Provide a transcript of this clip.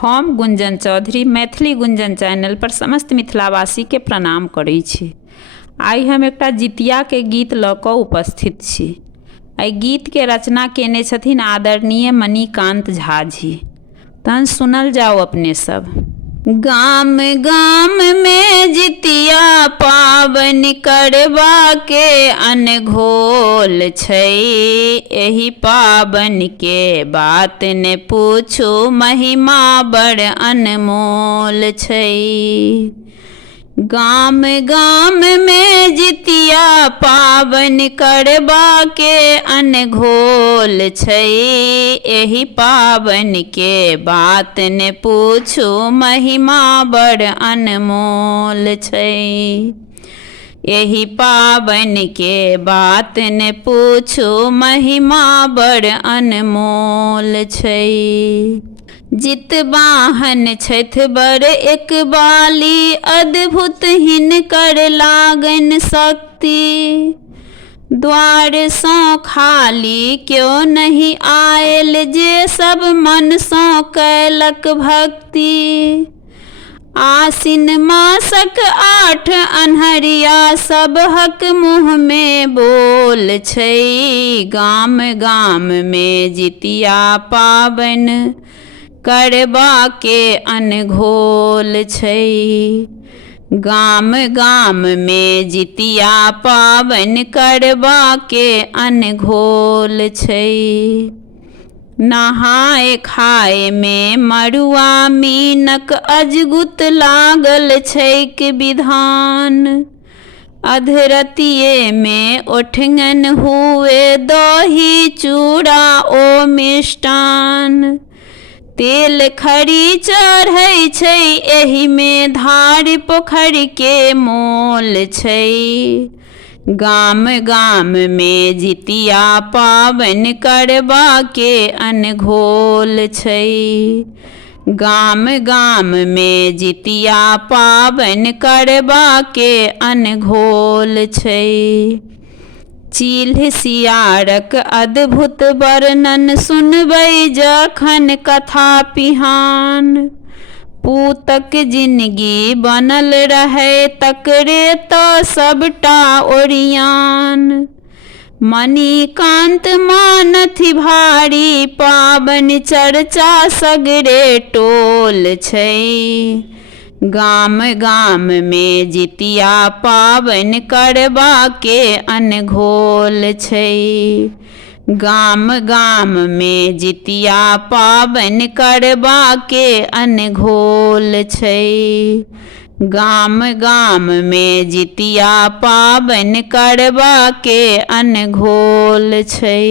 हम गुंजन चौधरी मैथिली गुंजन चैनल पर समस्त मिथिलावासी के प्रणाम करै छी। आइ हम एकटा जितिया के गीत लऽ कऽ उपस्थित छी। एहि गीत के रचना केने छथिन आदरणीय मणिकांत झा जी। तहन सुनल जाओ अपने सब। गाम गाम में जितिया पाबनि करबा के अनघोल छै। एहि पाबनि के बात ने पूछू, महिमा बड़ अनमोल छै। गाम गाम में जितिया पाबनि करबा के अनघोल छै। एहि पाबनि के बात ने पूछू, महिमा बड़ अनमोल छै। एहि पाबनि के बात ने पूछू, महिमा बड़ अनमोल छै। जितवाहन छथि बड़ एक बाली, अद्भुत हिनकर लागनि शक्ति। द्वार सँ खाली क्यों नहीं आयल, जे सब मन सँ कैलक भक्ति। आसिन मासक 8 अन्हरिया, सबहक मुँह में बोल छै। गाम गाम में जितिया पाबनि करबा के अनघोल छै। गाम गाम में जितिया पाबनि करबा के अनघोल छै। नहाय खाय में मड़ुआ मीनक, अजगुत लागल छैक विधान। अधरतिये में ओठंगन हुए, दही चूड़ा ओ मिष्टान। तेल खरी चढ़ै छै, एहि में धार पोखरि के मोल छै। गाम गाम में जितिया पाबनि करबा के अनघोल छै। गाम गाम में जितिया पाबनि करबा के अनघोल छै। चील्ह सियारक अद्भुत वर्णन, सुनबै जखन कथा पिहान। पूतक जिनगी बनल रहै, तकरे तऽ सबटा ओरियान। मणिकांत मानथि भारी, पाबनि चर्चा सगरे टोल छै। गाम गाम में जितिया पाबनि करबा के अनघोल छै। गाम गाम में जितिया पाबनि करबा के अनघोल छै। गाम गाम में जितिया पाबनि करबा के अनघोल छै।